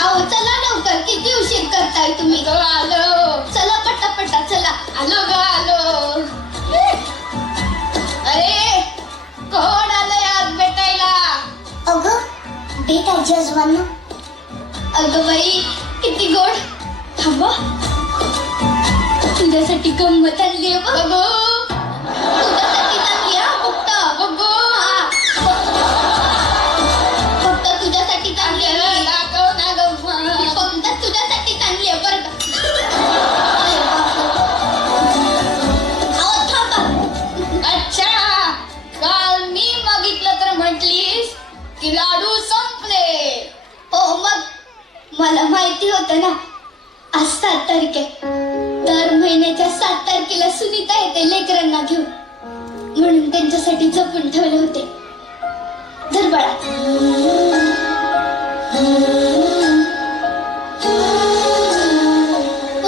अहो चला लवकर, किती उशीर करताय तुम्ही? आलो. चला पटापटा चला. आलो ग आलो. अरे कोण आलंय आज भेटायला? अगं भेट आजी आजोबांना. अगं बाई किती गोड. थांबा, तुझ्यासाठी गंमत आणली आहे बघ. तुझ्यासाठी आणली आहे फक्त. फक्त तुझ्यासाठी आणली आहे. दाखव ना गं. फक्त तुझ्यासाठी आणली आहे बरं का. अहो थांबा. अच्छा, काल मी मागितलं तर म्हटलीस की लाडू संपले. हो मग मला माहिती होतं ना, आज 7 तारीख आहे. दर महिन्याच्या 7 तारखेला सुनीता येते लेकरांना घेऊन, म्हणून त्यांच्यासाठी जपून ठेवले होते. धर बाळा.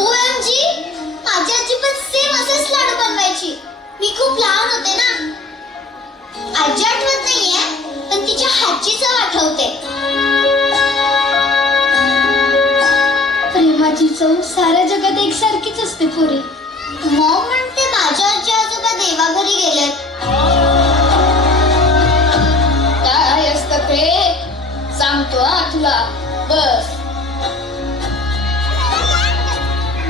OMG, माझी आजी पण सेम असेच लाडू बनवायची. मी खूप लहान होते ना. आजी आठवत नाहीये, पण तिच्या हातची चव आठवते. प्रेमाची चव साऱ्या जगात एकसारखीच असते पोरी. मॉम म्हणते माझ्या आजी आजोबा देवाघरी गेलेत. काय असतं ते सांगतो हा तुला. बस.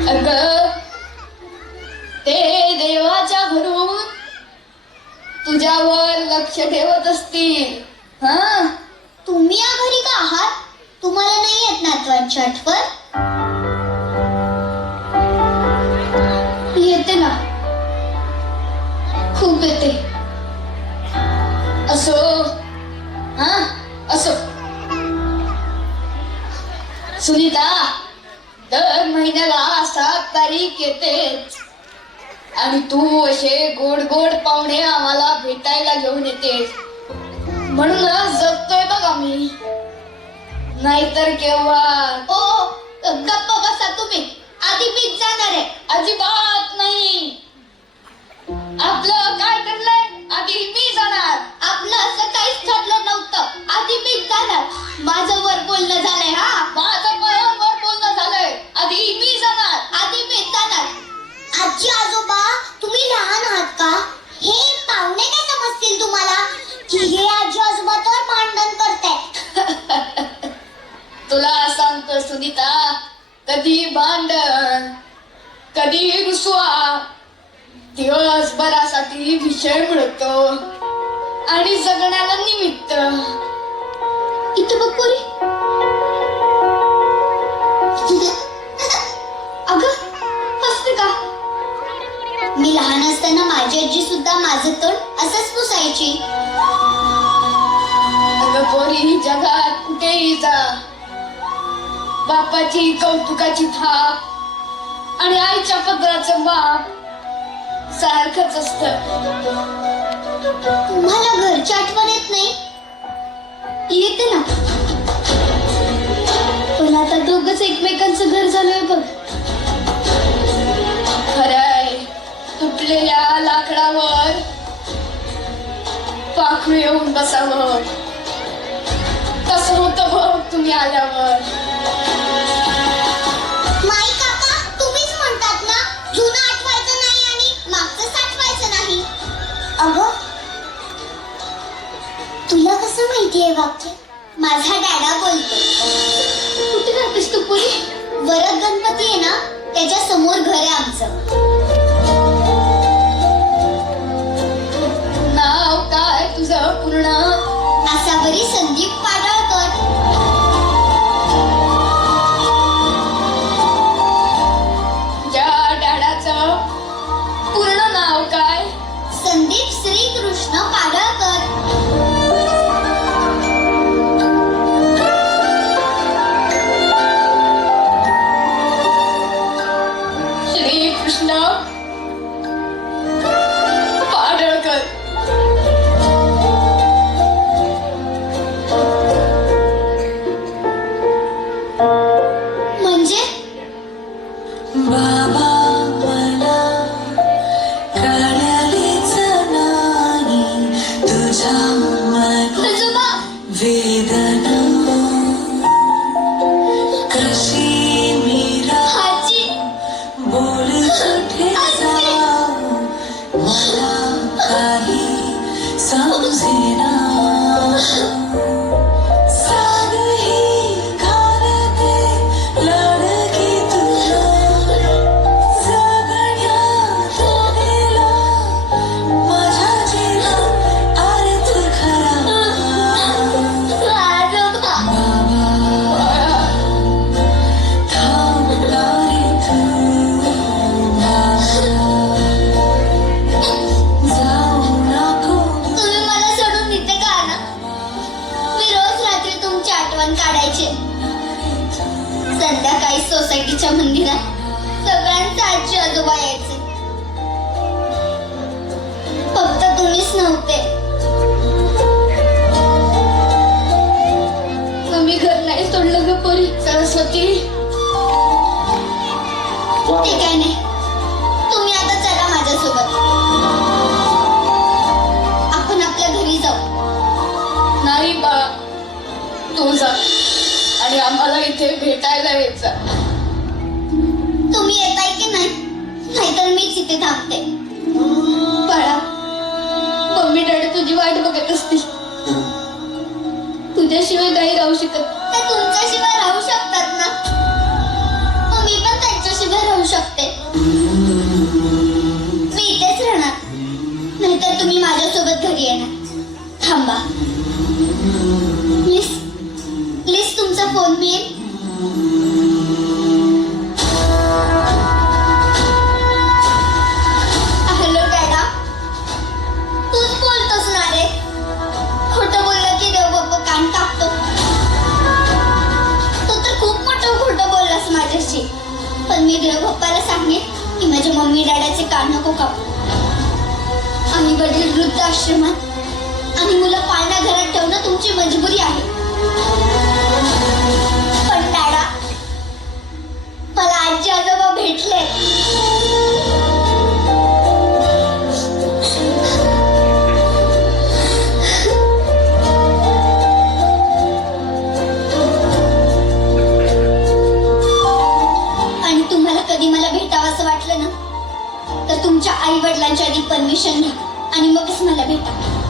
अगं ते देवाच्या घरून तुझ्यावर लक्ष ठेवत असतील. हा, तुम्ही या घरी का आहात? तुम्हाला नाही येत नातवांची आठवण? येते ना, खूप येते. असो. हा, असो. सुनीता, दर महिन्याला 7 तारीख येतेच आणि तू असे गोड गोड पाहुणे आम्हाला भेटायला घेऊन येतेस, म्हणून जगतोय बघ आम्ही. नाहीतर केव्हा. ओ गप्प बसा तुम्ही. आधी मीच जाणार आहे. अजिबात नाही. आपलं काय ठरलंय? आधी मी जाणार. आपलं असं काहीच ठरलं नव्हतं. आधी मीच जाणार. माझं वर बोलणं झालंय. हा, माझं बरोबर बोलणं झालंय. आधी मी जाणार. आधी मीच जाणार. आजी आजोबा तुम्ही लहान आहात का? हे पाहुणे काय समजतील तुम्हाला की हे आजी आजोबा तर भांडण करतायत. तुला सांगतो सुनीता, कधी भांडण, कधी रुसवा, दिवसभरासाठी विषय मिळतो आणि जगण्याला निमित्त. इथं बघ पोरी. अगं हसते का? मी लहान असताना माझी आजी सुद्धा माझं तोंड असंच पुसायची. अगं पोरी, जगात कुठेही जा, बापाची कौतुकाची थाप आणि आईच्या पदराचं माप सारखंच असतं. तुम्हाला घरची आठवण येत नाही? येते ना, पण आता दोघच एकमेकांचं घर झालंय बघ. खरंय, तुटलेल्या लाकडावर पाखरू येऊन बसावं, कसं होतं बघ तुम्ही आल्यावर. माई काका तुम्हीच म्हणतात ना, जुनं आठवायचं नाही आणि मागचं साठवायचं नाही. अगं तुला कसं माहितीये वाक्य? माझा डॅडा बोलतो. कुठे राहतेस तू पुरी? वरद गणपती आहे ना, त्याच्या समोर घर आहे आमचं. नाव काय तुझं पूर्ण? आसावरी संदीप पाडळकर. तुझ्या डॅडाचं पूर्ण नाव काय? संदीप श्रीकृष्ण पाडळकर. श्रीकृष्ण पाडळकर. काढायचे. संध्याकाळी सोसायटीच्या मंदिरात सगळ्यांचे आजी आजोबा यायचे. फक्त तुम्हीच नव्हते. मी घर नाही सोडलं ग पोरी. सरस्वती, ते काय नाही, तुम्ही आता चला माझ्यासोबत. आपण आपल्या घरी जाऊ. नाही बाळा, तू जा आणि आम्हाला इथे भेटायला यायचा. तुम्ही येताय की नाही, नाहीतर मीच इथे थांबते. बाळा, मम्मी डॅडी तुझी वाट बघत असतील. तुझ्याशिवाय नाही राहू शकत. ते तुमच्याशिवाय राहू शकतात ना, मग मी पण त्यांच्याशिवाय राहू शकते. मी इथेच राहणार, नाहीतर तुम्ही माझ्यासोबत घरी येणार. थांबा. प्लीज प्लीज, तुमचा फोन मिळेल? हॅलो डॅडा, तूच बोलतोस ना रे? खोटं बोललं की देव बाप्पा कान कापतो. तू तर खूप मोठं खोटं बोललास माझ्याशी. पण मी देव बाप्पाला सांगेन की माझ्या मम्मी डॅडाचे कान नको कापू. आणि वडील वृद्धाश्रमात आणि मुलं पाळण्या घरात ठेवणं तुमची मजबुरी आहे. पण डॅडा, मला आजी आजोबा भेटले. आणि तुम्हाला कधी मला भेटावंसं वाटलं ना, तर तुमच्या आई वडिलांच्या आधी परमिशन घ्या आणि मगच मला भेटा.